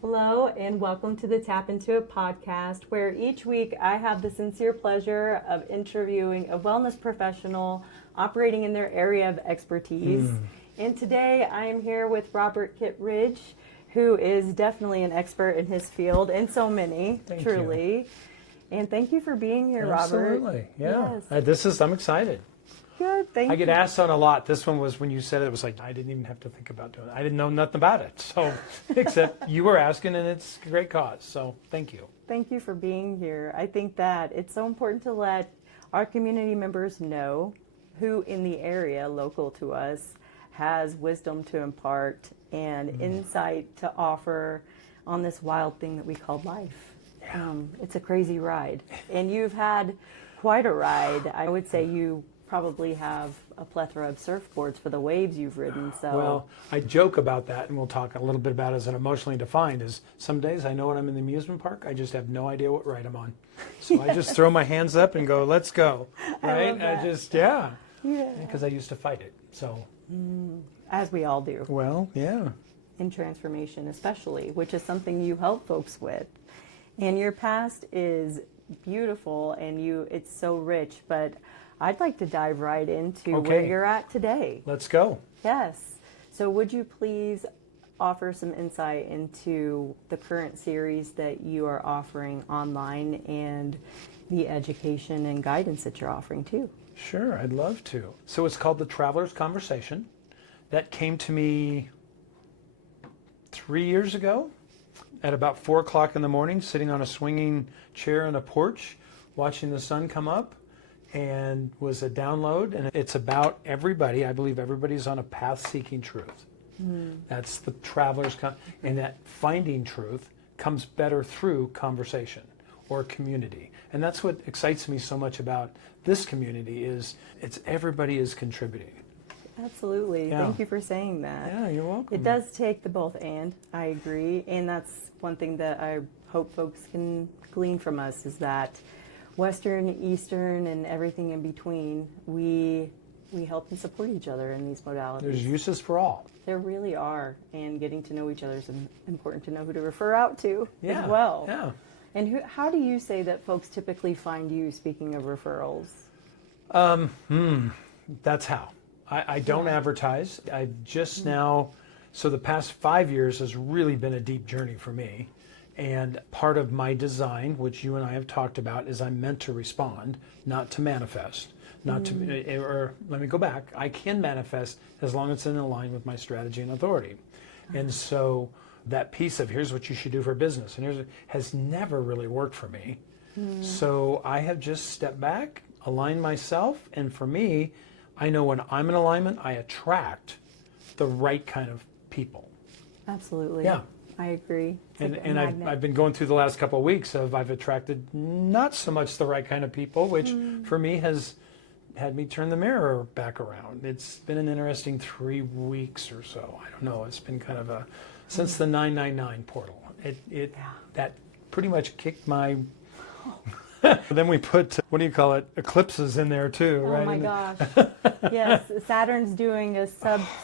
Hello and welcome to the Tap Intuit Podcast, where each week I have the sincere pleasure of interviewing a wellness professional operating in their area of expertise. And today I am here with Robert Kittridge, who is definitely an expert in his field, and so many, Thank truly. you. And thank you for being here, Robert. Absolutely, yeah. Yes. I'm excited. Good, thank you. I get asked on a lot. This one was when you said it was like, I didn't even have to think about doing it. I didn't know nothing about it. So, except you were asking and it's a great cause. So, thank you. Thank you for being here. I think that it's so important to let our community members know who in the area local to us has wisdom to impart and insight to offer on this wild thing that we call life. It's a crazy ride. And you've had quite a ride. I would say you probably have a plethora of surfboards for the waves you've ridden. So Well, I joke about that, and we'll talk a little bit about it as an emotionally defined. Is some days I know when I'm in the amusement park, I just have no idea what ride I'm on. So I just throw my hands up and go, let's go. Right? Yeah. Because I used to fight it. So, As we all do. well, yeah. In transformation especially, which is something you help folks with. And your past is beautiful and it's so rich, but I'd like to dive right into where Okay. you're at today. Let's go. Yes. So would you please offer some insight into the current series that you are offering online and the education and guidance that you're offering too? Sure, I'd love to. So it's called The Traveler's Conversation. That came to me 3 years ago at about 4 o'clock in the morning, sitting on a swinging chair on a porch, watching the sun come up, and was a download. And it's about everybody. I believe everybody's on a path seeking truth. That's the and that finding truth comes better through conversation or community. And that's what excites me so much about this community is everybody is contributing. Absolutely. Yeah. Thank you for saying that. Yeah, you're welcome. It does take the both and, I agree. And that's one thing that I hope folks can glean from us is that Western, Eastern, and everything in between, we help and support each other in these modalities. There's uses for all. There really are. And getting to know each other is important to know who to refer out to Yeah, as well. yeah. And how do you say that folks typically find you, speaking of referrals? That's how. I don't advertise. I just now, so the past 5 years has really been a deep journey for me. And part of my design, which you and I have talked about, is I'm meant to respond, not to manifest. Or let me go back. I can manifest as long as it's in line with my strategy and authority. And so that piece of here's what you should do for business and has never really worked for me. So I have just stepped back, aligned myself, and for me, I know when I'm in alignment, I attract the right kind of people. Absolutely. Yeah. I agree. It's And I've been going through the last couple of weeks I've attracted not so much the right kind of people, which for me has had me turn the mirror back around. It's been an interesting 3 weeks or so. I don't know. It's been kind of since the 999 portal. That pretty much kicked my. Then we put, what do you call it, eclipses in there too, right? Oh my gosh. Yes, Saturn's doing a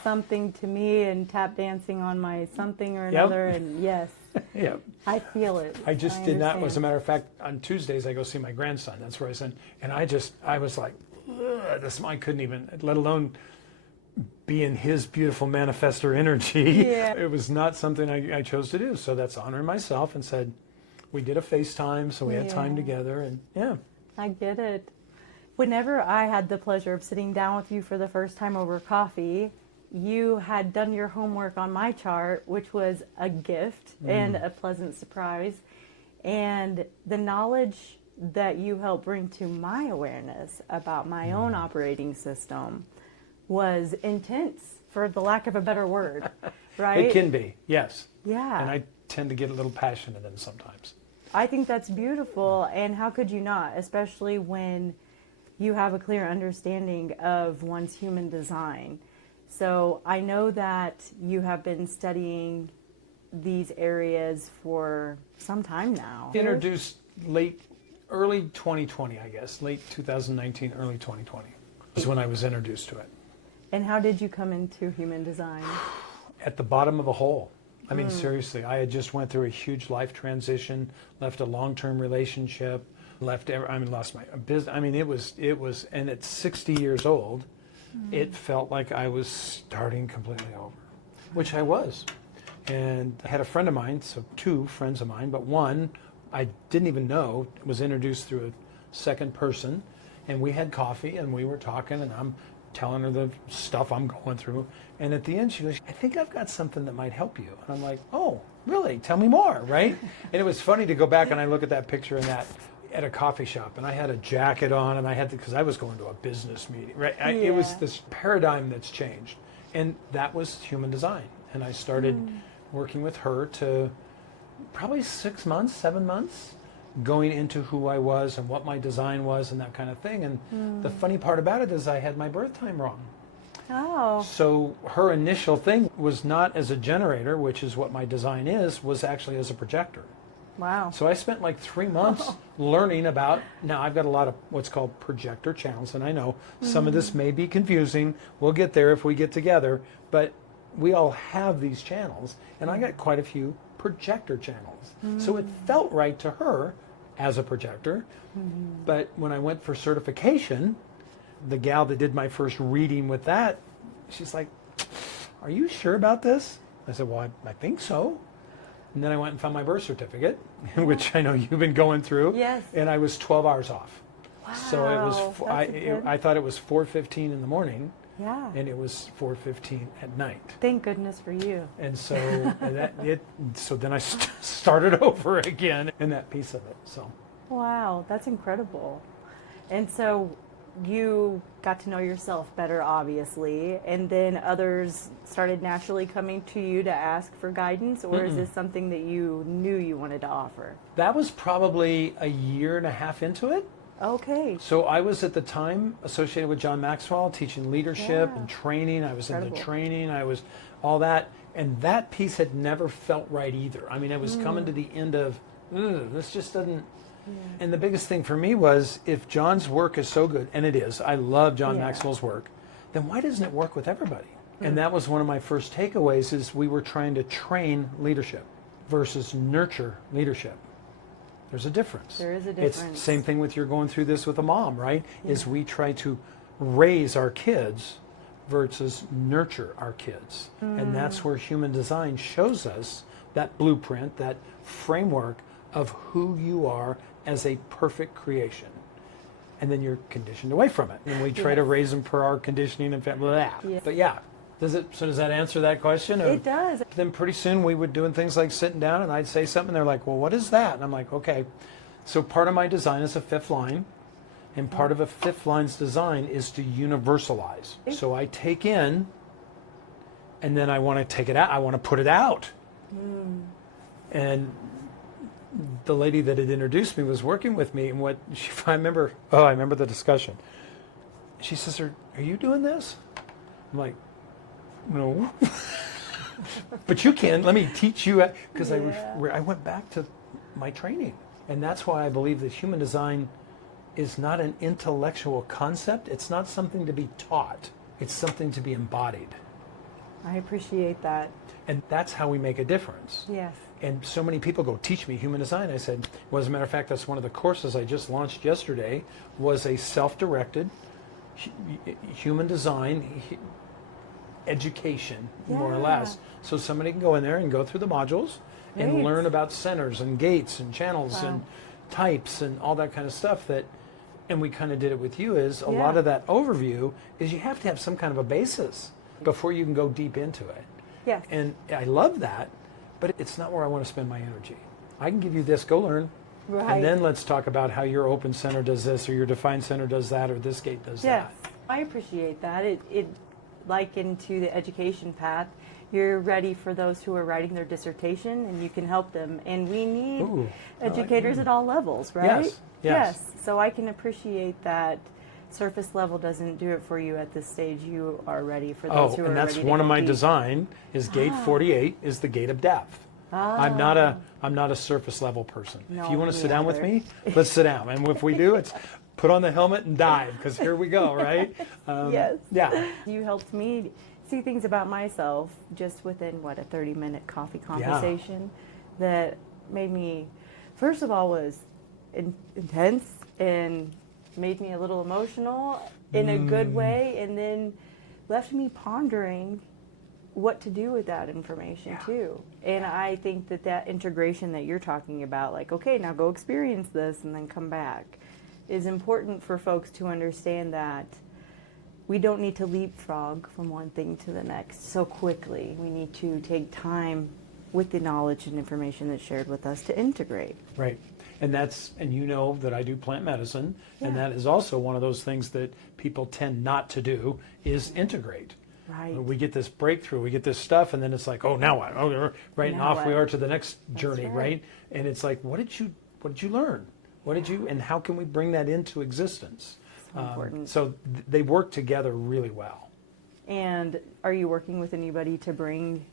something to me and tap dancing on my something or another. And yes, Yeah. I feel it. I just did not, as a understand. matter of fact, on Tuesdays I go see my grandson. That's where I send, and I was like, I couldn't even, let alone be in his beautiful manifestor energy. Yeah. It was not something I chose to do. So that's honoring myself and said, we did a FaceTime, so we had time Yeah. together, and yeah. I get it. Whenever I had the pleasure of sitting down with you for the first time over coffee, you had done your homework on my chart, which was a gift and a pleasant surprise. And the knowledge that you helped bring to my awareness about my own operating system was intense, for the lack of a better word, right? It can be, yes. Yeah. And I tend to get a little passionate in it sometimes. I think that's beautiful, and how could you not, especially when you have a clear understanding of one's human design. So I know that you have been studying these areas for some time now. Introduced early 2020, I guess, late 2019, early 2020 is when I was introduced to it. And how did you come into human design? At the bottom of a hole. I mean, seriously, I had just went through a huge life transition, left a long-term relationship, lost my business. I mean, it was, and at 60 years old, it felt like I was starting completely over, which I was. And I had a friend of mine, so two friends of mine, but one I didn't even know, was introduced through a second person, and we had coffee and we were talking, and I'm telling her the stuff I'm going through. And at the end, she goes, I think I've got something that might help you. And I'm like, oh, really? Tell me more, right? And it was funny to go back and I look at that picture in that at a coffee shop, and I had a jacket on, and I had to, because I was going to a business meeting, right? It was this paradigm that's changed. And that was human design. And I started working with her to probably 6 months, 7 months, going into who I was and what my design was and that kind of thing. And the funny part about it is I had my birth time wrong. Oh. So her initial thing was not as a generator, which is what my design is, was actually as a projector. Wow. So I spent like 3 months learning about, now I've got a lot of what's called projector channels, and I know some of this may be confusing. We'll get there if we get together, but we all have these channels, and I got quite a few projector channels. So it felt right to her as a projector, but when I went for certification, the gal that did my first reading with that, she's like, are you sure about this? I said, well, I think so. And then I went and found my birth certificate, which I know you've been going through. Yes. And I was 12 hours off. Wow. So it was, I thought it was 4:15 in the morning, Yeah. and it was 4:15 at night. Thank goodness for you. And so so then I started over again in that piece of it. So Wow, that's incredible. And so you got to know yourself better, obviously, and then others started naturally coming to you to ask for guidance, or is this something that you knew you wanted to offer? that was probably a year and a half into it. Okay. So I was at the time associated with John Maxwell, teaching leadership Yeah. and training. I was into Incredible. training. I was all that. And that piece had never felt right either. I mean, I was coming to the end of, this just doesn't. And the biggest thing for me was, if John's work is so good, and it is, I love John Yeah. Maxwell's work, then why doesn't it work with everybody? And that was one of my first takeaways, is we were trying to train leadership versus nurture leadership. There's a difference. There is a It's difference. same thing with you're going through this with a mom, right? Is we try to raise our kids versus nurture our kids. And that's where human design shows us that blueprint, that framework of who you are as a perfect creation. And then you're conditioned away from it. And we try to raise them per our conditioning and blah. Yeah. But yeah, does that answer that question? Or- It does. Then pretty soon we were doing things like sitting down, and I'd say something, they're like, well, what is that? And I'm like, okay. So part of my design is a fifth line, and part of a fifth line's design is to universalize. So I take in, and then I want to take it out. I want to put it out. And the lady that had introduced me was working with me, and I remember the discussion. She says, are you doing this? I'm like, no. But you can. Let me teach you, because I went back to my training. And that's why I believe that human design is not an intellectual concept. It's not something to be taught. It's something to be embodied. I appreciate that. And that's how we make a difference. Yes. And so many people go, teach me human design. I said, well, as a matter of fact, that's one of the courses I just launched yesterday, was a self-directed human design education, more or Yeah. less. So somebody can go in there and go through the modules and Great. learn about centers and gates and channels Wow. and types and all that kind of stuff and we kind of did it with you, is a Yeah. lot of that overview is you have to have some kind of a basis before you can go deep into it. Yes. And I love that, but it's not where I want to spend my energy. I can give you this, go learn. Right. And then let's talk about how your open center does this, or your defined center does that, or this gate does Yes, that. I appreciate that. It like into the education path, you're ready for those who are writing their dissertation, and you can help them. And we need Ooh, I like educators that. at all levels, right? Yes. So I can appreciate that. Surface level doesn't do it for you at this stage. You are ready for those Oh, who are and that's ready to one of go my deep. design is gate 48 is the gate of depth. I'm not a surface level person. No, If you want to me sit down with either. me, let's sit down. And if we do, it's put on the helmet and dive, because here we go, right? Yes. Yeah. You helped me see things about myself just within, what, a 30-minute coffee conversation that made me, first of all, was intense and made me a little emotional in a good way, and then left me pondering what to do with that information too. And I think that integration that you're talking about, like, okay, now go experience this and then come back, is important for folks to understand that we don't need to leapfrog from one thing to the next so quickly. We need to take time with the knowledge and information that's shared with us to integrate. Right. And you know that I do plant medicine, and that is also one of those things that people tend not to do, is integrate. Right. We get this breakthrough, we get this stuff, and then it's like, oh, now what? Oh, right, and off we are to the next journey, right? And it's like, what did you learn? And how can we bring that into existence? So important. So they work together really well. And are you working with anybody to bring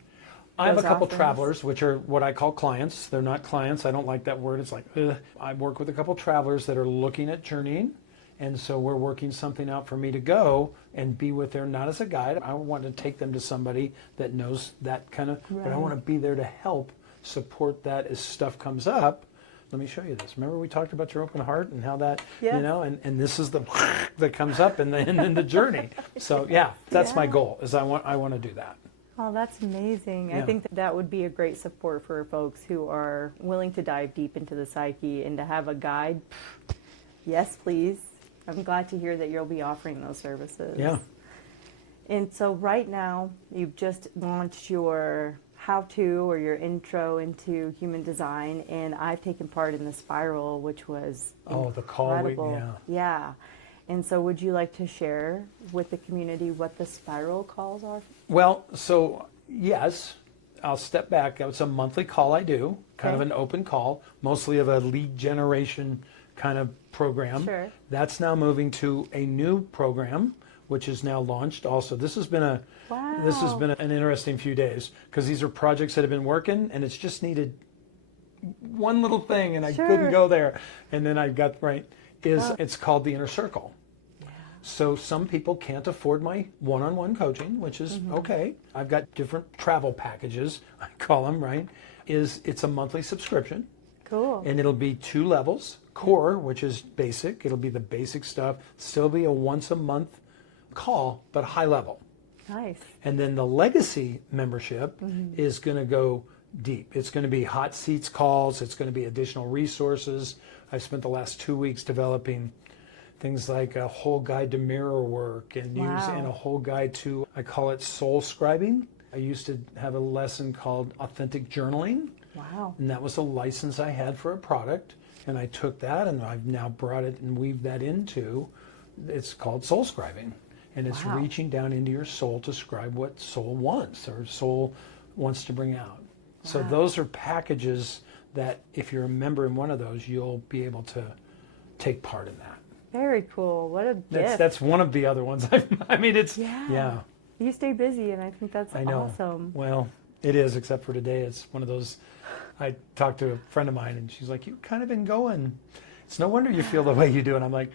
I have a those couple offerings? travelers, which are what I call clients. They're not clients. I don't like that word. It's like, ugh. I work with a couple travelers that are looking at journeying. And so we're working something out for me to go and be with them, not as a guide. I want to take them to somebody that knows that kind of, but I want to be there to help support that as stuff comes up. Let me show you this. Remember we talked about your open heart and how that, and this is the that comes up in the journey. So that's my goal, is I want to do that. Oh, that's amazing. Yeah. I think that would be a great support for folks who are willing to dive deep into the psyche, and to have a guide. Yes, please. I'm glad to hear that you'll be offering those services. Yeah. And so right now, you've just launched your how-to or your intro into human design, and I've taken part in the spiral, which was the call week, yeah. And so would you like to share with the community what the spiral calls are? Well, so yes, I'll step back. It's a monthly call I do, kind of an open call, mostly of a lead generation kind of program. Sure. That's now moving to a new program, which is now launched. Also, this has been an interesting few days, because these are projects that have been working, and it's just needed one little thing, and I couldn't go there. And then I got it's called the Inner Circle. So some people can't afford my one-on-one coaching, which is okay. I've got different travel packages, I call them, right? It's a monthly subscription. Cool. And it'll be 2 levels. Core, which is basic. It'll be the basic stuff. Still be a once a month call, but high level. Nice. And then the legacy membership is going to go deep. It's going to be hot seats calls. It's going to be additional resources. I've spent the last 2 weeks developing things like a whole guide to mirror work and a whole guide to, I call it soul scribing. I used to have a lesson called authentic journaling. Wow. And that was a license I had for a product. And I took that and I've now brought it and weaved that into, it's called soul scribing. And it's reaching down into your soul to scribe what soul wants or soul wants to bring out. So those are packages that if you're a member in one of those, you'll be able to take part in that. Very cool. What a gift. That's one of the other ones. I mean, it's, You stay busy, and I think that's awesome. Well, it is, except for today. It's one of those, I talked to a friend of mine, and she's like, you've kind of been going. It's no wonder you feel the way you do. And I'm like,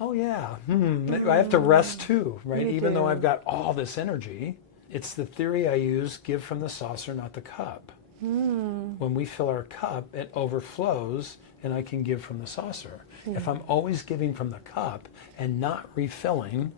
oh, yeah. I have to rest too, right? Even though I've got all this energy. It's the theory I use, give from the saucer, not the cup. When we fill our cup, it overflows, and I can give from the saucer. If I'm always giving from the cup and not refilling,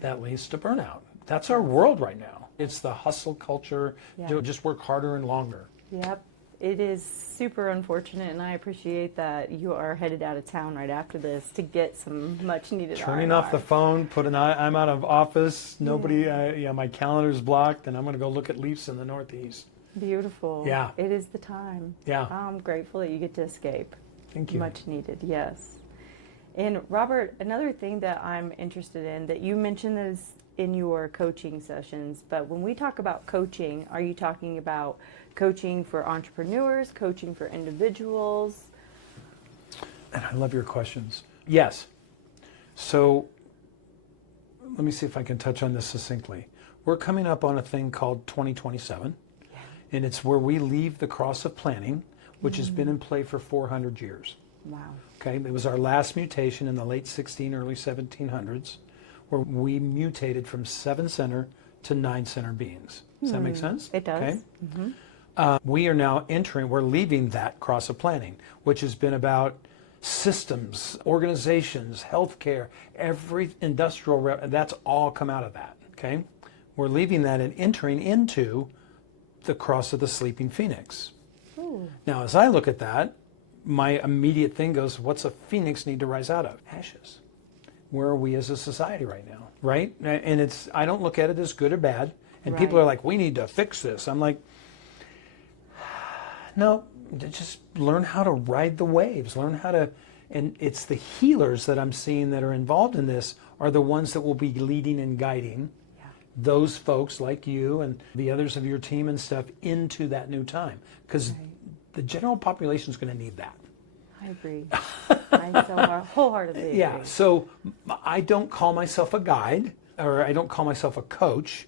that leads to burnout. That's our world right now. It's the hustle culture, just work harder and longer. Yep. It is super unfortunate, and I appreciate that you are headed out of town right after this to get some much needed Turning R&R. off the phone, I'm out of office, nobody, my calendar's blocked, and I'm going to go look at leaves in the Northeast. Beautiful. Yeah. It is the time. Yeah. I'm grateful that you get to escape. Thank you. Much needed, yes. And Robert, another thing that I'm interested in that you mentioned is in your coaching sessions, but when we talk about coaching, are you talking about coaching for entrepreneurs, coaching for individuals? And I love your questions. Yes. So let me see if I can touch on this succinctly. We're coming up on a thing called 2027, and it's where we leave the cross of planning, which has been in play for 400 years. Wow. Okay, it was our last mutation in the late 16, early 1700s, where we mutated from 7 center to 9 center beings. Does that make sense? It does. Okay. Mm-hmm. We are now we're leaving that cross of planning, which has been about systems, organizations, healthcare, every that's all come out of that, okay? We're leaving that and entering into the cross of the sleeping phoenix. Ooh. Now, as I look at that, my immediate thing goes, what's a phoenix need to rise out of? Ashes. Where are we as a society right now, right? And I don't look at it as good or bad. And people Right. are like, we need to fix this. I'm like, no, just learn how to ride the waves, and it's the healers that I'm seeing that are involved in this are the ones that will be leading and guiding those folks like you and the others of your team and stuff into that new time. Because the general population is going to need that. I agree. I so wholeheartedly agree. Yeah, so I don't call myself a guide or I don't call myself a coach.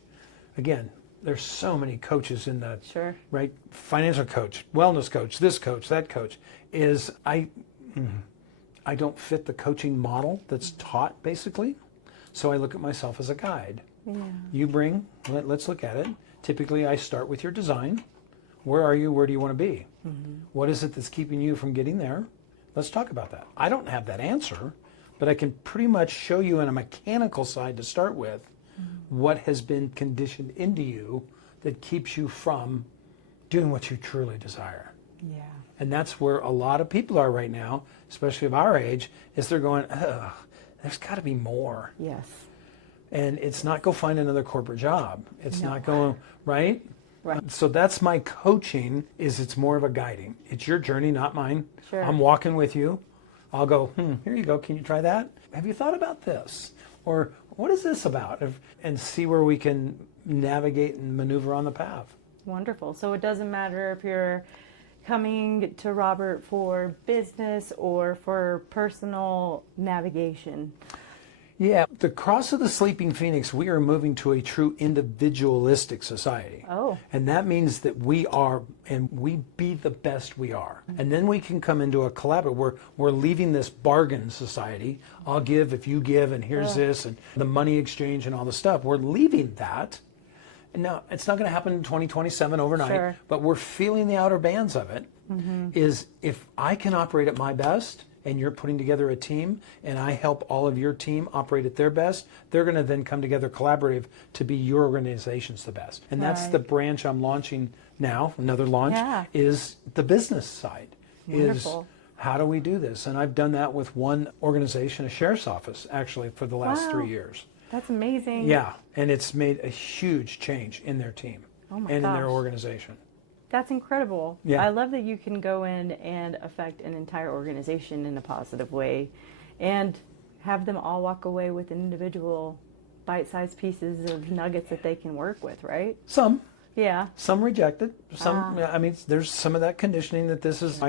Again, there's so many coaches in the Sure. right, financial coach, wellness coach, this coach, that coach. I don't fit the coaching model that's taught basically. So I look at myself as a guide. Yeah. Let's look at it. Typically I start with your design. Where are you? Where do you want to be? Mm-hmm. What is it that's keeping you from getting there? Let's talk about that. I don't have that answer, but I can pretty much show you on a mechanical side to start with what has been conditioned into you that keeps you from doing what you truly desire. Yeah. And that's where a lot of people are right now, especially of our age, is they're going, ugh, there's got to be more. Yes. And it's not go find another corporate job. It's not go, right? Right. So that's my coaching, it's more of a guiding. It's your journey, not mine. Sure. I'm walking with you. I'll go, here you go. Can you try that? Have you thought about this? Or what is this about? And see where we can navigate and maneuver on the path. Wonderful. So it doesn't matter if you're coming to Robert for business or for personal navigation. Yeah, the cross of the sleeping phoenix, we are moving to a true individualistic society. Oh. And that means that we be the best we are. And then we can come into a collaborative. We're leaving this bargain society. I'll give if you give, and here's this, and the money exchange and all the stuff. We're leaving that. And now, it's not going to happen in 2027 overnight, Sure. but we're feeling the outer bands of it. Is if I can operate at my best, and you're putting together a team, and I help all of your team operate at their best, they're going to then come together collaborative to be your organization's the best. And that's Right. the branch I'm launching now, another launch, Yeah. is the business side. Wonderful. Is how do we do this? And I've done that with one organization, a sheriff's office, actually, for the last 3 years. That's amazing. Yeah, and it's made a huge change in their team Oh my and in their gosh. organization. That's incredible. Yeah. I love that you can go in and affect an entire organization in a positive way and have them all walk away with individual bite-sized pieces of nuggets that they can work with, right? Some Yeah. reject it. Some, I mean, there's some of that conditioning that this is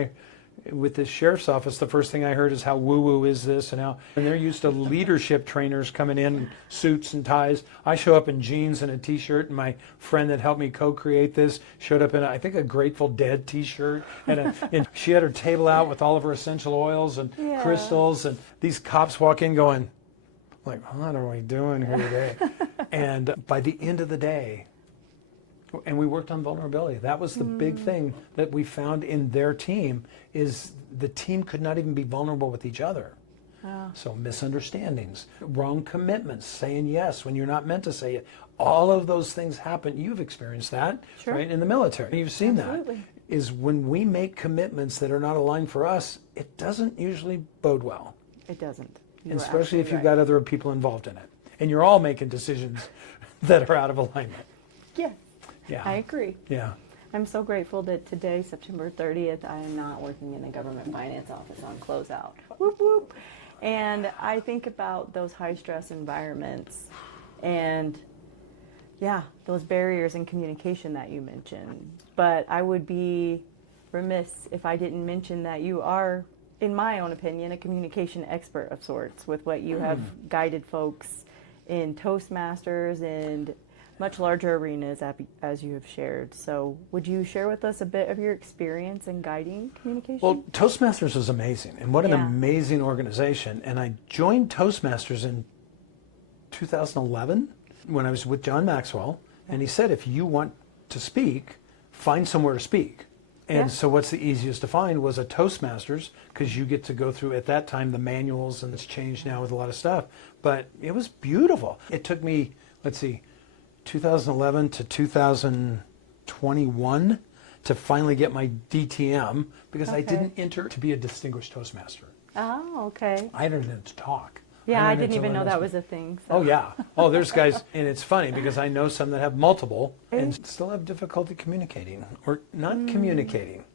with this sheriff's office, the first thing I heard is how woo-woo is this, and they're used to leadership trainers coming in suits and ties. I show up in jeans and a t-shirt, and my friend that helped me co-create this showed up in, I think, a Grateful Dead t-shirt, and she had her table out with all of her essential oils and crystals, and these cops walk in going, like, what are we doing here today? And by the end of the day, and we worked on vulnerability. That was the big thing that we found in their team, is the team could not even be vulnerable with each other. So misunderstandings, wrong commitments, saying yes when you're not meant to say it. All of those things happen. You've experienced that, Sure. right, in the military. You've seen Absolutely. that. Is when we make commitments that are not aligned for us, it doesn't usually bode well. It doesn't. And especially if you've got other people involved in it. And you're all making decisions that are out of alignment. Yeah. Yeah. I agree. Yeah. I'm so grateful that today, September 30th, I am not working in a government finance office on closeout. Whoop, whoop. And I think about those high-stress environments and, those barriers in communication that you mentioned. But I would be remiss if I didn't mention that you are, in my own opinion, a communication expert of sorts with what you have guided folks in Toastmasters and much larger arenas as you have shared. So would you share with us a bit of your experience in guiding communication? Well, Toastmasters is amazing, and what an Yeah. amazing organization. And I joined Toastmasters in 2011, when I was with John Maxwell, and he said, if you want to speak, find somewhere to speak. And so what's the easiest to find was a Toastmasters, because you get to go through, at that time, the manuals, and it's changed now with a lot of stuff. But it was beautiful. It took me, 2011 to 2021 to finally get my DTM, because I didn't enter to be a distinguished Toastmaster. Oh, okay. I entered in to talk. Yeah, I didn't even know that was a thing. So. Oh, yeah. Oh, there's guys, and it's funny because I know some that have multiple and still have difficulty communicating or not communicating.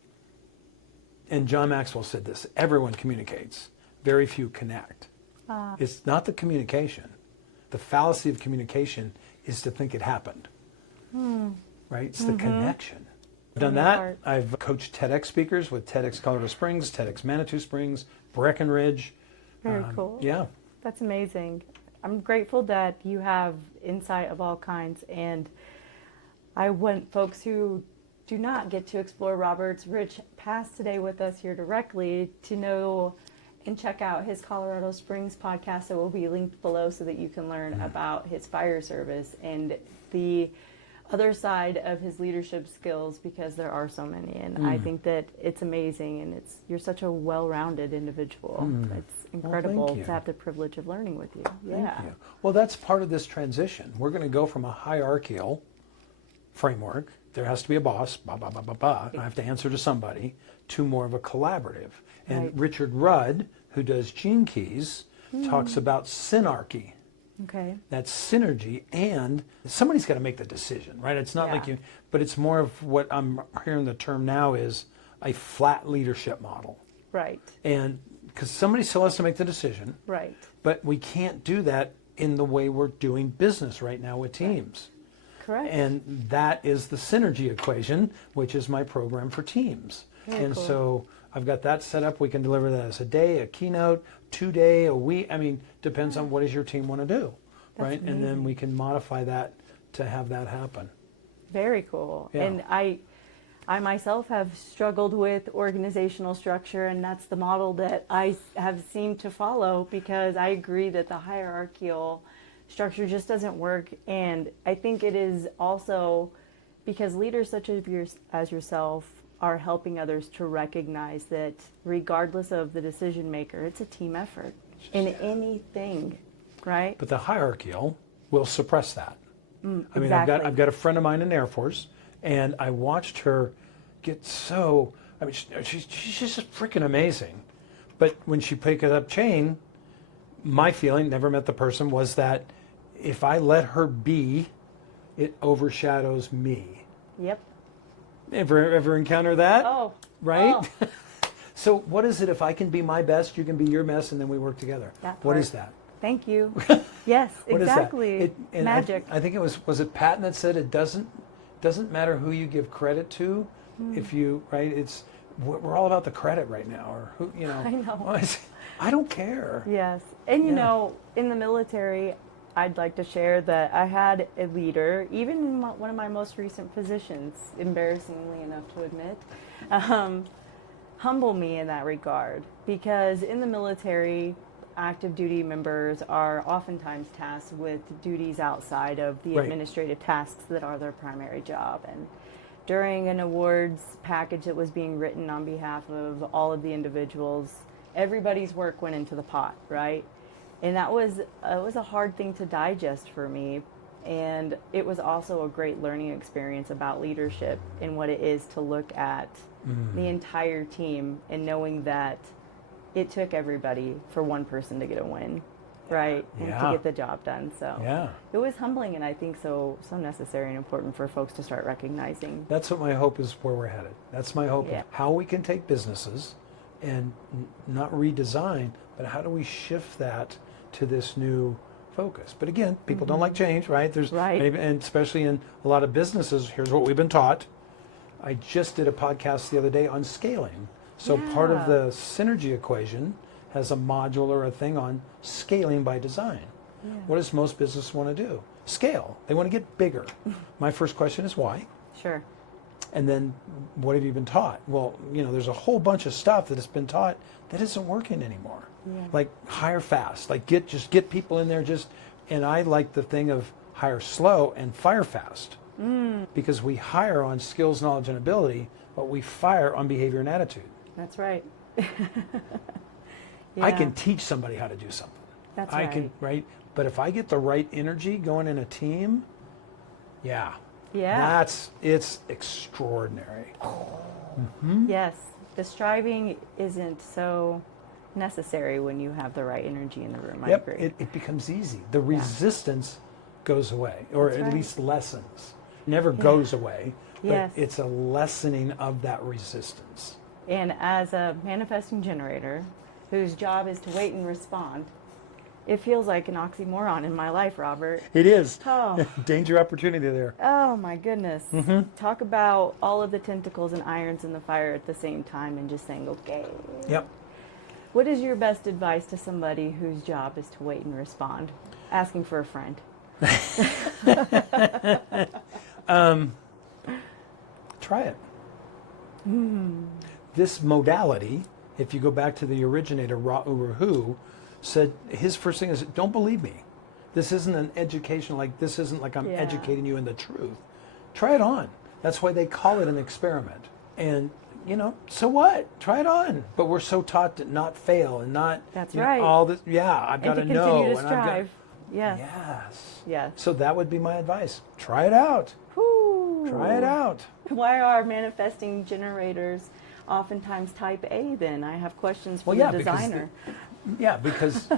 And John Maxwell said this, everyone communicates, very few connect. It's not the communication. The fallacy of communication is to think it happened, right? It's the connection. I've done that. I've coached TEDx speakers with TEDx Colorado Springs, TEDx Manitou Springs, Breckenridge. Very cool. Yeah. That's amazing. I'm grateful that you have insight of all kinds, and I want folks who do not get to explore Robert's rich past today with us here directly to know and check out his Colorado Springs podcast that will be linked below so that you can learn about his fire service and the other side of his leadership skills, because there are so many, and I think that it's amazing, and you're such a well-rounded individual. It's incredible to have the privilege of learning with you. Yeah. Thank you. Well, that's part of this transition. We're going to go from a hierarchical framework, there has to be a boss, I have to answer to somebody, to more of a collaborative. And Richard Rudd, who does Gene Keys, talks about synarchy. Okay. That's synergy, and somebody's got to make the decision, right? It's not like but it's more of what I'm hearing the term now is a flat leadership model. Right. And because somebody still has to make the decision. Right. But we can't do that in the way we're doing business right now with teams. Correct. And that is the synergy equation, which is my program for teams. Very cool. So I've got that set up. We can deliver that as a day, a keynote, 2 day, a week. I mean, depends on what does your team want to do, right? Amazing. And then we can modify that to have that happen. Very cool. Yeah. And I myself have struggled with organizational structure, and that's the model that I have seemed to follow, because I agree that the hierarchical structure just doesn't work. And I think it is also because leaders such as yourself are helping others to recognize that regardless of the decision maker, it's a team effort in anything, right? But the hierarchical will suppress that. I mean, exactly. I've got a friend of mine in the Air Force, and I watched her get so, I mean, she's just freaking amazing. But when she picked up chain, my feeling, never met the person, was that if I let her be, it overshadows me. Yep. Ever encounter that? Oh. Right? Oh. So what is it if I can be my best, you can be your best, and then we work together? What is that? Thank you. Yes, What exactly. is that? Magic. I think it was it Patton that said it doesn't matter who you give credit to, if you, right? We're all about the credit right now, or who, you know. I know. I don't care. Yes. And you know, in the military, I'd like to share that I had a leader, even in one of my most recent positions, embarrassingly enough to admit, humble me in that regard. Because in the military, active duty members are oftentimes tasked with duties outside of the administrative tasks that are their primary job. And during an awards package that was being written on behalf of all of the individuals, everybody's work went into the pot, right? And that was a hard thing to digest for me. And it was also a great learning experience about leadership and what it is to look at the entire team and knowing that it took everybody for one person to get a win, right? And to get the job done. So it was humbling, and I think so necessary and important for folks to start recognizing. That's what my hope is, where we're headed. That's my hope of how we can take businesses and not redesign, but how do we shift that to this new focus? But again, people don't like change, right? There's maybe, and especially in a lot of businesses, here's what we've been taught. I just did a podcast the other day on scaling. So part of the synergy equation has a module or a thing on scaling by design. What does most businesses want to do? Scale. They want to get bigger. My first question is why? Sure. And then what have you been taught? Well, you know, there's a whole bunch of stuff that has been taught that isn't working anymore. Like hire fast, like get people in there and I like the thing of hire slow and fire fast. Because we hire on skills, knowledge, and ability, but we fire on behavior and attitude. That's right. I can teach somebody how to do something. That's I right. can, right? But if I get the right energy going in a team, Yeah. it's extraordinary. Yes. The striving isn't so necessary when you have the right energy in the room. I agree. It becomes easy. The resistance goes away, or That's at right. least lessens. Never goes away, but Yes. it's a lessening of that resistance. And as a manifesting generator whose job is to wait and respond, it feels like an oxymoron in my life, Robert. It is. Oh, Danger opportunity there. oh my goodness. Talk about all of the tentacles and irons in the fire at the same time and just saying, okay. Yep. What is your best advice to somebody whose job is to wait and respond? Asking for a friend. Try it. This modality, if you go back to the originator, Ra Uru Hu, said his first thing is, don't believe me. This isn't an education, this isn't like I'm educating you in the truth. Try it on. That's why they call it an experiment. And, so what? Try it on. But we're so taught to not fail and not, That's right. all this, I've got to and to know. continue to and I've got- strive. Yes. Yes. Yes. So that would be my advice. Try it out. Whew. Try it out. Why are manifesting generators oftentimes type A then? I have questions for the designer. Because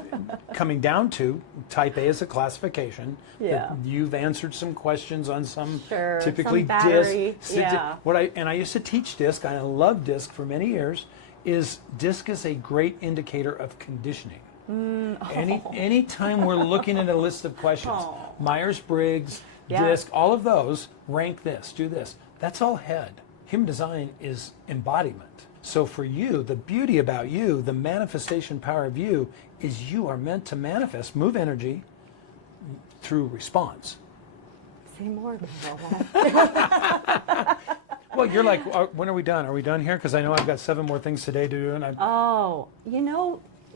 coming down to type A is a classification. Yeah. You've answered some questions on some Sure, typically some battery, DISC. yeah. I used to teach DISC, and I love DISC for many years, is DISC is a great indicator of conditioning. Anytime we're looking at a list of questions, Myers-Briggs, DISC, all of those, rank this, do this. That's all head. Human design is embodiment. So for you, the beauty about you, the manifestation power of you, is you are meant to manifest, move energy through response. Say more about that. Well, you're like, when are we done? Are we done here? Because I know I've got 7 more things today to do. And Oh,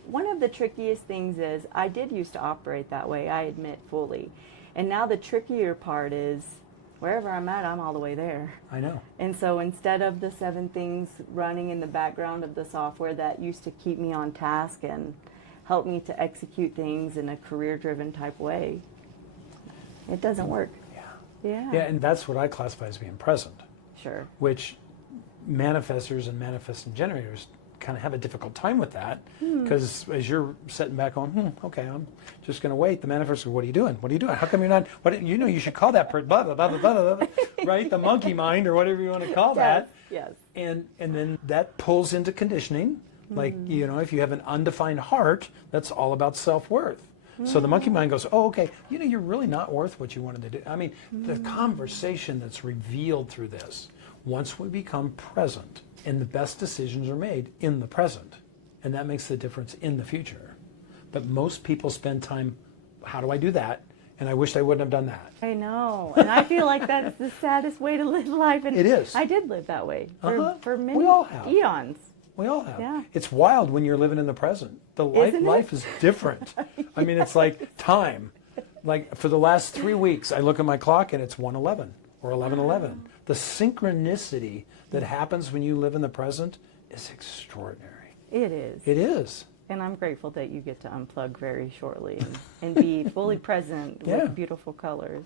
one of the trickiest things is I did used to operate that way, I admit fully. And now the trickier part is wherever I'm at, I'm all the way there. I know. And so instead of the 7 things running in the background of the software that used to keep me on task and help me to execute things in a career-driven type way, it doesn't work. Yeah. Yeah, and that's what I classify as being present, Sure. which manifestors and manifesting generators kind of have a difficult time with that, because as you're sitting back on, okay, I'm just going to wait. The manifestor, what are you doing? What are you doing? How come you're not? You should call that blah blah blah blah blah, blah right? The monkey mind or whatever you want to call that. Yes. And then that pulls into conditioning. Like if you have an undefined heart, that's all about self-worth. So the monkey mind goes, oh, okay, you're really not worth what you wanted to do. I mean, the conversation that's revealed through this, once we become present, and the best decisions are made in the present, and that makes the difference in the future. But most people spend time, how do I do that? And I wish I wouldn't have done that. I know. And I feel like that's the saddest way to live life. And It is. I did live that way for many We all have. eons. We all have. Yeah. It's wild when you're living in the present. Isn't it? Life is different. I mean, it's like time. Like for the last 3 weeks, I look at my clock and it's 1:11 or 11:11. The synchronicity that happens when you live in the present is extraordinary. It is. It is. And I'm grateful that you get to unplug very shortly and be fully present Yeah. with beautiful colors.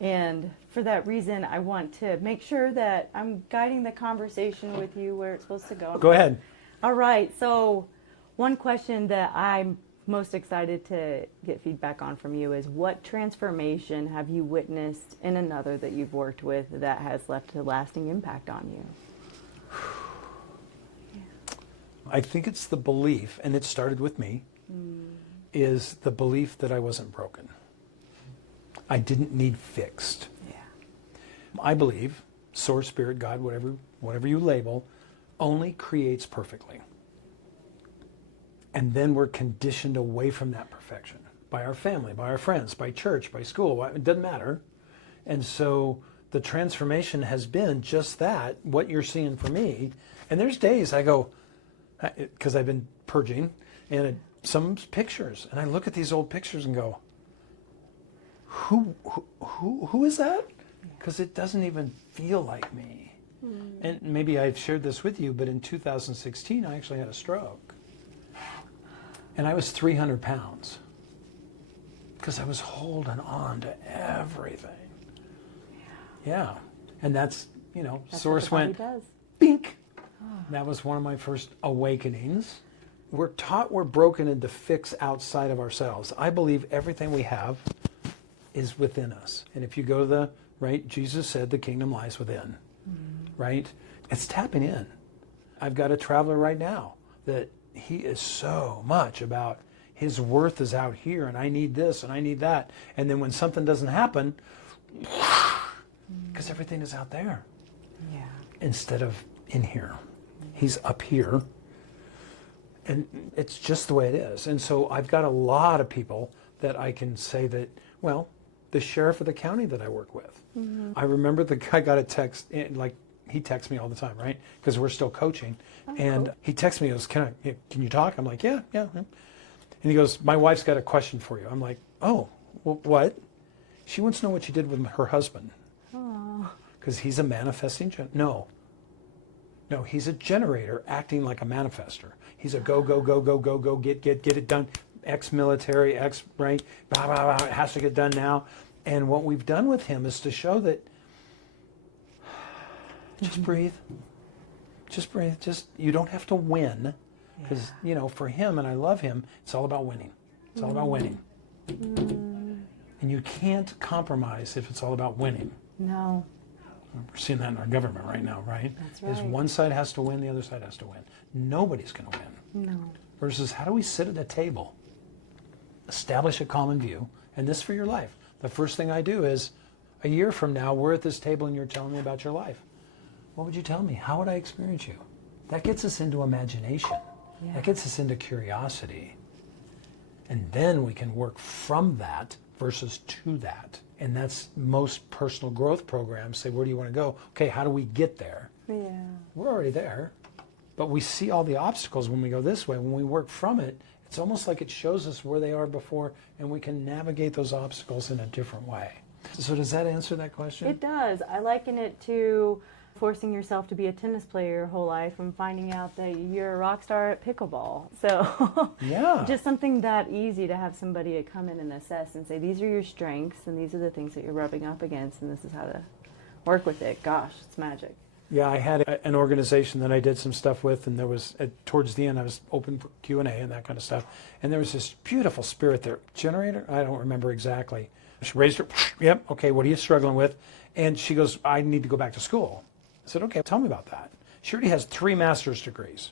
And for that reason, I want to make sure that I'm guiding the conversation with you where it's supposed to go. Go ahead. All right. So one question that I'm most excited to get feedback on from you is, what transformation have you witnessed in another that you've worked with that has left a lasting impact on you? I think it's the belief, and it started with me, is the belief that I wasn't broken. I didn't need fixed. Yeah. I believe Source, Spirit, God, whatever you label, only creates perfectly. And then we're conditioned away from that perfection by our family, by our friends, by church, by school. It doesn't matter. And so the transformation has been just that, what you're seeing for me. And there's days I go, because I've been purging, and some pictures, and I look at these old pictures and go, who is that? Because it doesn't even feel like me. And maybe I've shared this with you, but in 2016, I actually had a stroke. And I was 300 pounds because I was holding on to everything. Yeah. And that's source went, bink. That was one of my first awakenings. We're taught we're broken into fix outside of ourselves. I believe everything we have is within us. And if you go to the, right, Jesus said the kingdom lies within, right? It's tapping in. I've got a traveler right now that he is so much about his worth is out here and I need this and I need that. And then when something doesn't happen, because everything is out there. Yeah. Instead of in here. He's up here. And it's just the way it is. And so I've got a lot of people that I can say that, well, the sheriff of the county that I work with. I remember the guy got a text, he texts me all the time, right? Because we're still coaching. And he texts me, he goes, can you talk? I'm like, yeah. And he goes, my wife's got a question for you. I'm like, oh, well, what? She wants to know what you did with her husband. Because he's a manifesting No, he's a generator acting like a manifester. He's a go, get it done. Ex-military, right? Blah, blah, blah, it has to get done now. And what we've done with him is to show that just breathe. Just breathe. You don't have to win. Because, for him, and I love him, it's all about winning. It's all about winning. And you can't compromise if it's all about winning. No. We're seeing that in our government right now, right? That's right. Is one side has to win, the other side has to win. Nobody's going to win. No. Versus how do we sit at a table, establish a common view, and this for your life. The first thing I do is, a year from now, we're at this table and you're telling me about your life. What would you tell me? How would I experience you? That gets us into imagination. Yeah. That gets us into curiosity. And then we can work from that versus to that. And that's most personal growth programs say, where do you want to go? Okay, how do we get there? Yeah. We're already there. But we see all the obstacles when we go this way. When we work from it, it's almost like it shows us where they are before, and we can navigate those obstacles in a different way. So does that answer that question? It does. I liken it to forcing yourself to be a tennis player your whole life and finding out that you're a rock star at pickleball. So Yeah. just something that easy to have somebody to come in and assess and say, these are your strengths and these are the things that you're rubbing up against and this is how to work with it. Gosh, it's magic. Yeah, I had an organization that I did some stuff with, and there was, towards the end, I was open for Q&A and that kind of stuff, and there was this beautiful spirit there. Generator? I don't remember exactly. She raised her, yep, okay, what are you struggling with? And she goes, I need to go back to school. I said, okay, tell me about that. She already has 3 master's degrees.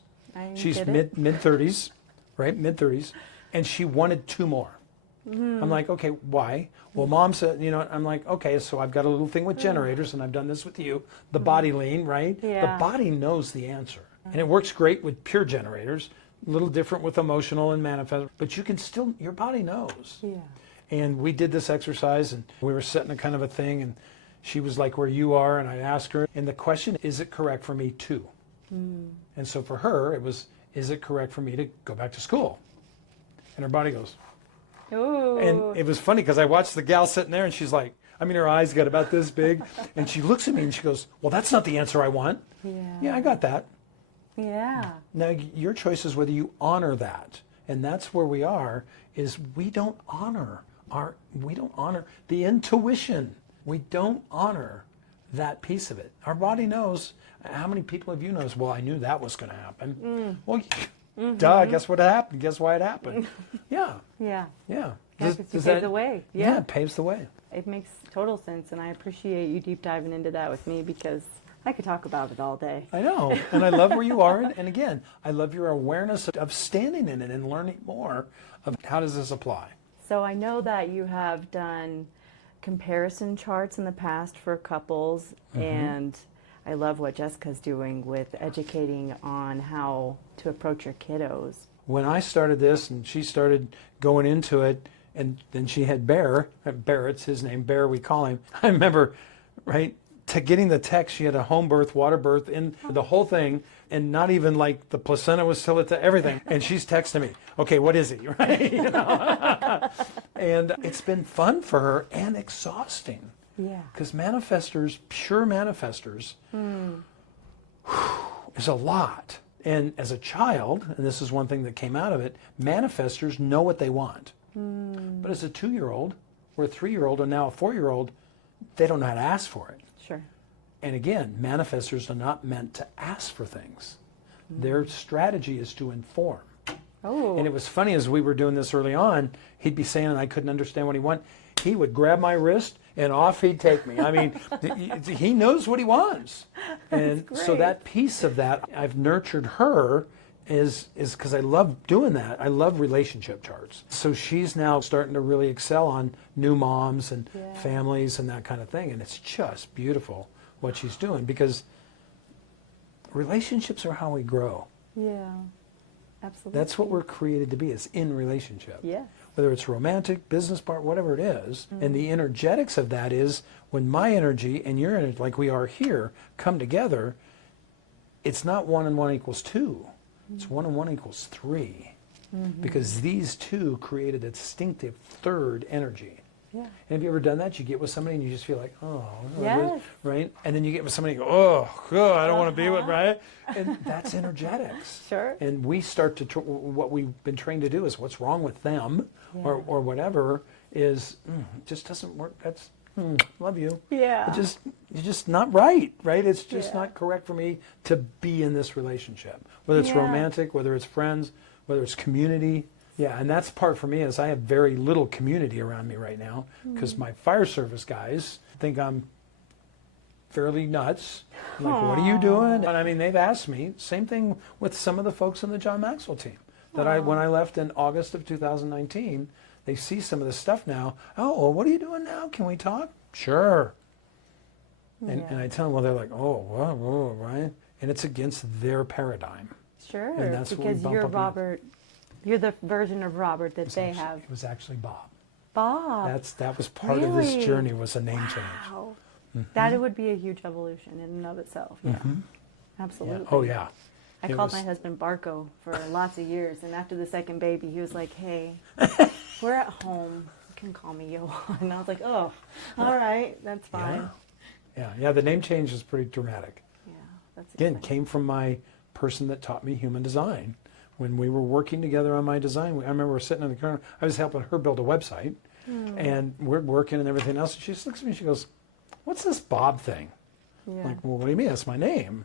She's mid-30s, right, mid-30s, and she wanted 2 more. I'm like, okay, why? Well, Mom said, I'm like, okay, so I've got a little thing with generators, and I've done this with you, the body lean, right? Yeah. The body knows the answer. And it works great with pure generators, a little different with emotional and manifest, but you can still, your body knows. Yeah. And we did this exercise, and we were setting a kind of a thing, and she was like where you are, and I asked her, and the question, is it correct for me to? And so for her, it was, is it correct for me to go back to school? And her body goes, Ooh. and it was funny because I watched the gal sitting there and she's like, her eyes got about this big. And she looks at me and she goes, well, that's not the answer I want. Yeah, I got that. Yeah. Now, your choice is whether you honor that. And that's where we are, is we don't honor the intuition. We don't honor that piece of it. Our body knows. How many people of you knows, well, I knew that was going to happen. Well, duh, guess what happened? Guess why it happened? Yeah. Yeah. Yeah. Yeah, because you paved the way. Yeah, it paves the way. It makes total sense, and I appreciate you deep diving into that with me because I could talk about it all day. I know, and I love where you are, and again, I love your awareness of standing in it and learning more of how does this apply. So I know that you have done comparison charts in the past for couples, and I love what Jessica's doing with educating on how to approach your kiddos. When I started this and she started going into it, and then she had Barrett's his name, Bear we call him. I remember, right, to getting the text, she had a home birth, water birth, in the whole thing, and not even like the placenta was still at everything. And she's texting me, okay, what is he, right? You know? And it's been fun for her and exhausting. Yeah. Because manifestors, pure manifestors, is a lot. And as a child, and this is one thing that came out of it, manifestors know what they want. But as a 2-year-old or a 3-year-old or now a 4-year-old, they don't know how to ask for it. Sure. And again, manifestors are not meant to ask for things. Their strategy is to inform. Oh. And it was funny, as we were doing this early on, he'd be saying, and I couldn't understand what he wanted. He would grab my wrist and off he'd take me. I mean, he knows what he wants. And so great. that piece of that, I've nurtured her is because I love doing that. I love relationship charts. So she's now starting to really excel on new moms and families and that kind of thing. And it's just beautiful what she's doing, because relationships are how we grow. Yeah. Absolutely. That's what we're created to be, is in relationship. Yeah. Whether it's romantic, business part, whatever it is. And the energetics of that is when my energy and your energy, like we are here, come together, it's not 1 and 1 equals 2. It's 1 and 1 equals 3. Because these two create a distinctive third energy. Yeah. And have you ever done that? You get with somebody and you just feel like, oh, Yes. right? And then you get with somebody and go, oh, I don't want to be with, right? And that's energetics. Sure. And we start to, what we've been trained to do is what's wrong with them or whatever is, it just doesn't work. That's, love you. Yeah. You're just not right? It's just not correct for me to be in this relationship. Whether it's romantic, whether it's friends, whether it's community. Yeah, and that's part for me is I have very little community around me right now because my fire service guys think I'm fairly nuts. I'm like, what are you doing? And I mean, they've asked me, same thing with some of the folks on the John Maxwell team, that when I left in August of 2019, they see some of this stuff now. Oh, well, what are you doing now? Can we talk? Sure. And I tell them, well, they're like, oh, whoa, right? And it's against their paradigm. Sure. And that's what we because bump you're up against. Robert. You're the version of Robert that they have. It was actually Bob. Bob. That was part of this Really? journey, was a name change. Wow. That would be a huge evolution in and of itself. Yeah. Absolutely. Yeah. Oh, yeah. I It called was- my husband Barco for lots of years, and after the second baby, he was like, "Hey, we're at home. You can call me Johan." And I was like, "Oh, all right, that's fine." Yeah. The name change is pretty dramatic. Yeah, that's Again, exciting. came from my person that taught me human design. When we were working together on my design, I remember we were sitting in the corner. I was helping her build a website, and we're working and everything else. And she just looks at me and she goes, "What's this Bob thing?" Yeah. I'm like, well, what do you mean? That's my name.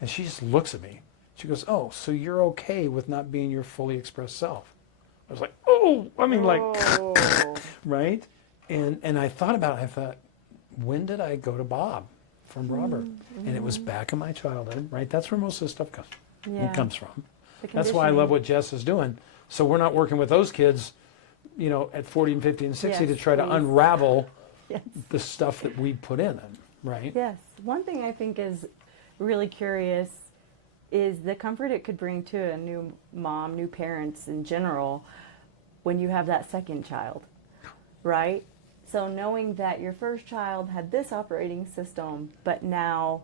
And she just looks at me. She goes, "Oh, so you're okay with not being your fully expressed self?" I was like, "Oh, I mean, like, Oh. right?" And I thought about it. I thought, when did I go to Bob from Robert? And it was back in my childhood, right? That's where most of the stuff comes from. The That's why I love conditioning. what Jess is doing. So we're not working with those kids, at 40 and 50 and 60 to Yes, try to please. unravel Yes. the stuff that we put in them, right? Yes. One thing I think is really curious is the comfort it could bring to a new mom, new parents in general, when you have that second child, right? So knowing that your first child had this operating system, but now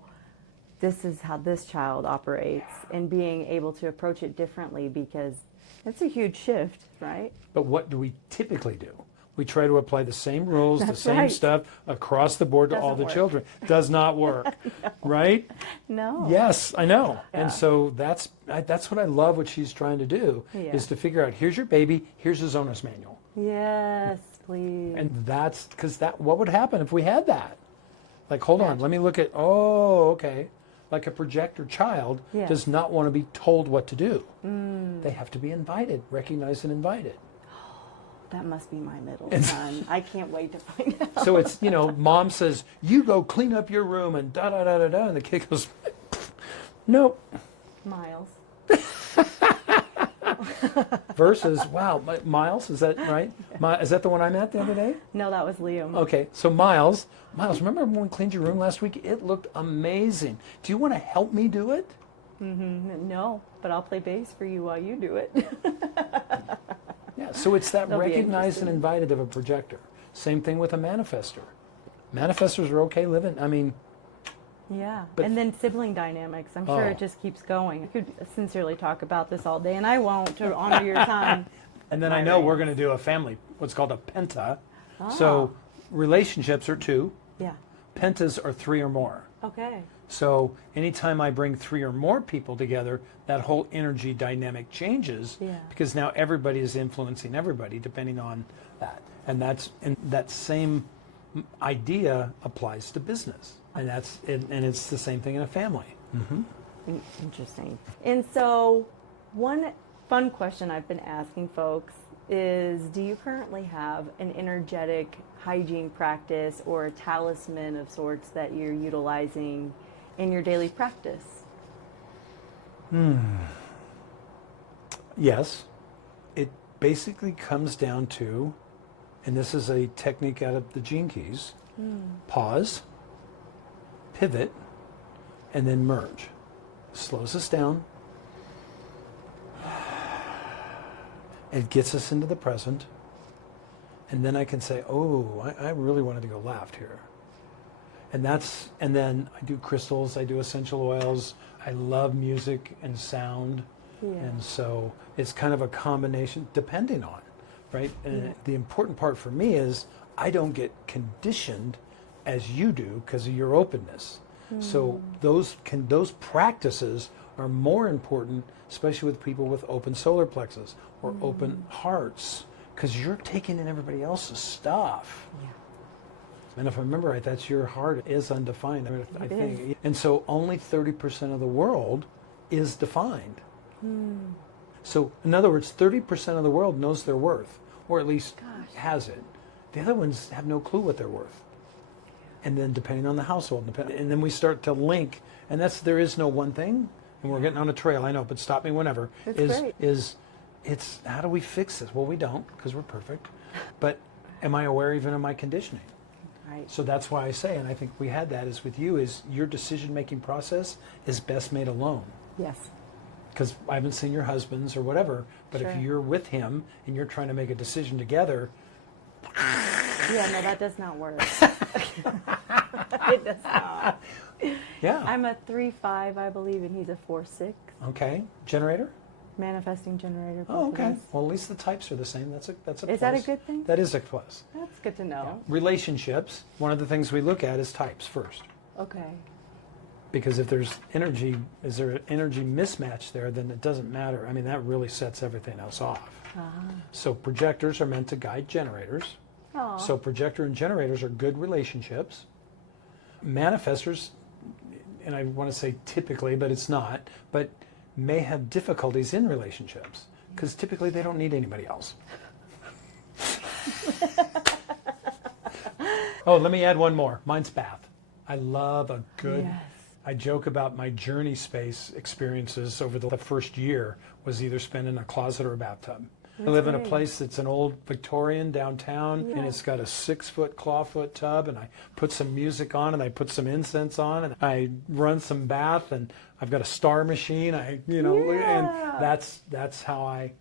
this is how this child operates, and being able to approach it differently, because it's a huge shift, right? But what do we typically do? We try to apply the same rules, the That's same right. stuff across the board to all Doesn't the work. children. Does not work, right? No. Yes, I know. Yeah. And so that's what I love what she's trying to do, Yeah. is to figure out, here's your baby, here's his owner's manual. Yes, please. And that's because what would happen if we had that? Like, hold on, let me look at, okay. Like a projector child Yeah. does not want to be told what to do. They have to be invited, recognized and invited. That must be my middle son. I can't wait to find out. So it's, mom says, you go clean up your room and da-da-da-da-da, and the kid goes, nope. Miles. Versus, wow, Miles, is that right? Is that the one I met the other day? No, that was Liam. Okay, so Miles, remember when we cleaned your room last week? It looked amazing. Do you want to help me do it? No, but I'll play bass for you while you do it. Yeah, so it's that That'll be recognized and interesting. invited of a projector. Same thing with a manifestor. Manifestors are okay living. I mean, Yeah. But- And then sibling dynamics. I'm sure Oh. it just keeps going. I could sincerely talk about this all day, and I won't to honor your time. and then My I know we're rants. going to do a family, what's called a penta. Oh. So relationships are 2, Yeah. pentas are 3 or more. Okay. So anytime I bring 3 or more people together, that whole energy dynamic changes Yeah. because now everybody is influencing everybody depending on that. And that same idea applies to business. And it's the same thing in a family. Interesting. And so, one fun question I've been asking folks is, do you currently have an energetic hygiene practice or a talisman of sorts that you're utilizing in your daily practice? Yes. It basically comes down to, and this is a technique out of the Gene Keys, pause, pivot, and then merge. Slows us down. It gets us into the present. And then I can say, oh, I really wanted to go left here. And then I do crystals, I do essential oils. I love music and sound. Yeah. And so it's kind of a combination depending on, right? And the important part for me is I don't get conditioned as you do because of your openness. So those practices are more important, especially with people with open solar plexus or open hearts, because you're taking in everybody else's stuff. Yeah. And if I remember right, that's your heart is undefined. I It think. is. And so only 30% of the world is defined. So in other words, 30% of the world knows their worth, or at least has it. The other ones have no clue what they're worth. And then depending on the household, and then we start to link, and there is no one thing, and we're getting on a trail, I know, but stop me whenever, That's great. it's how do we fix this? Well, we don't, because we're perfect. But am I aware even of my conditioning? Right. So that's why I say, and I think we had that is with you, is your decision-making process is best made alone. Yes. Because I haven't seen your husband's or whatever, but Sure. if you're with him and you're trying to make a decision together, Yeah, no, that does not work. It does not. yeah, I'm a 3-5, I believe, and he's a 4-6. okay, generator. Manifesting generator. Oh, both of okay. us. Well, at least the types are the same. That's a plus. Is that a good thing? That is a plus. That's good to know. Relationships. One of the things we look at is types first, Okay. because if there's energy, is there an energy mismatch there? Then it doesn't matter. I mean, that really sets everything else off. So projectors are meant to guide generators. Aw. So projector and generators are good relationships. Manifestors, and I want to say typically, but it's not, but may have difficulties in relationships because typically they don't need anybody else. Oh, let me add one more. Mine's bath. I love a good, Yes. I joke about my journey space experiences over the first year was either spent in a closet or a bathtub. I live in a great. place that's an old Victorian downtown, and Yeah. it's got a 6-foot clawfoot tub, and I put some music on, and I put some incense on, and I run some bath, and I've got a star machine. And Yeah. that's how I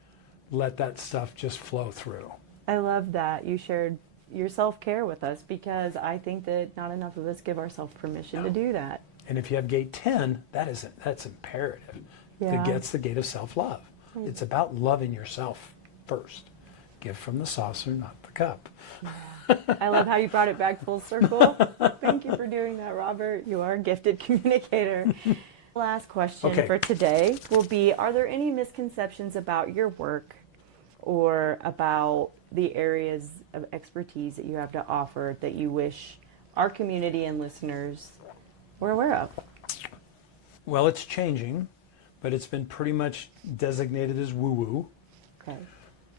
let that stuff just flow through. I love that you shared your self-care with us, because I think that not enough of us give ourselves permission to do that. And if you have gate 10, that's imperative. Yeah. That's the gate of self-love. It's about loving yourself first. Give from the saucer, not the cup. I love how you brought it back full circle. Thank you for doing that, Robert. You are a gifted communicator. Last question Okay. for today will be, are there any misconceptions about your work or about the areas of expertise that you have to offer that you wish our community and listeners were aware of? Well, it's changing, but it's been pretty much designated as woo-woo. Okay.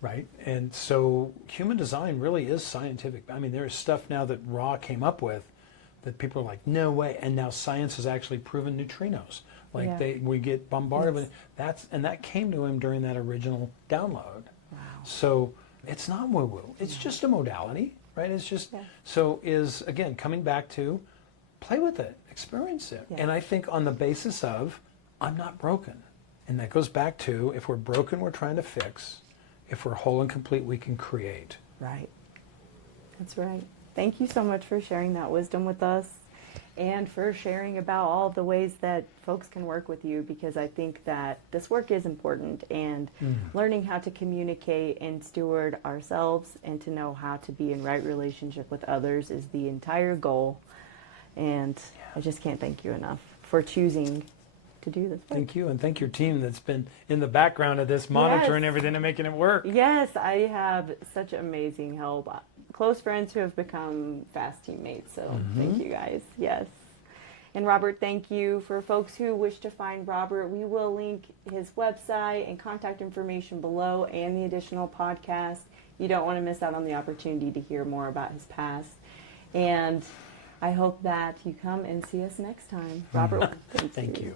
Right, and so human design really is scientific. I mean, there is stuff now that Ra came up with that people are like, no way. And now science has actually proven neutrinos. Like Yeah. we get bombarded Yes. with that came to him during that original download. Wow. So it's not woo-woo. It's just a modality, right? It's just Yeah. so is again coming back to play with it, experience it, Yeah. and I think on the basis of I'm not broken, and that goes back to if we're broken, we're trying to fix. If we're whole and complete, we can create. Right. That's right. Thank you so much for sharing that wisdom with us and for sharing about all the ways that folks can work with you, because I think that this work is important, and learning how to communicate and steward ourselves and to know how to be in right relationship with others is the entire goal. And I just can't thank you enough for choosing to do this work. Thank you, and thank your team that's been in the background of this, monitoring Yes. everything and making it work. Yes, I have such amazing help. Close friends who have become fast teammates. So thank you guys. Yes. And Robert, thank you. For folks who wish to find Robert, we will link his website and contact information below, and the additional podcast. You don't want to miss out on the opportunity to hear more about his past. And I hope that you come and see us next time. Robert, Thank you.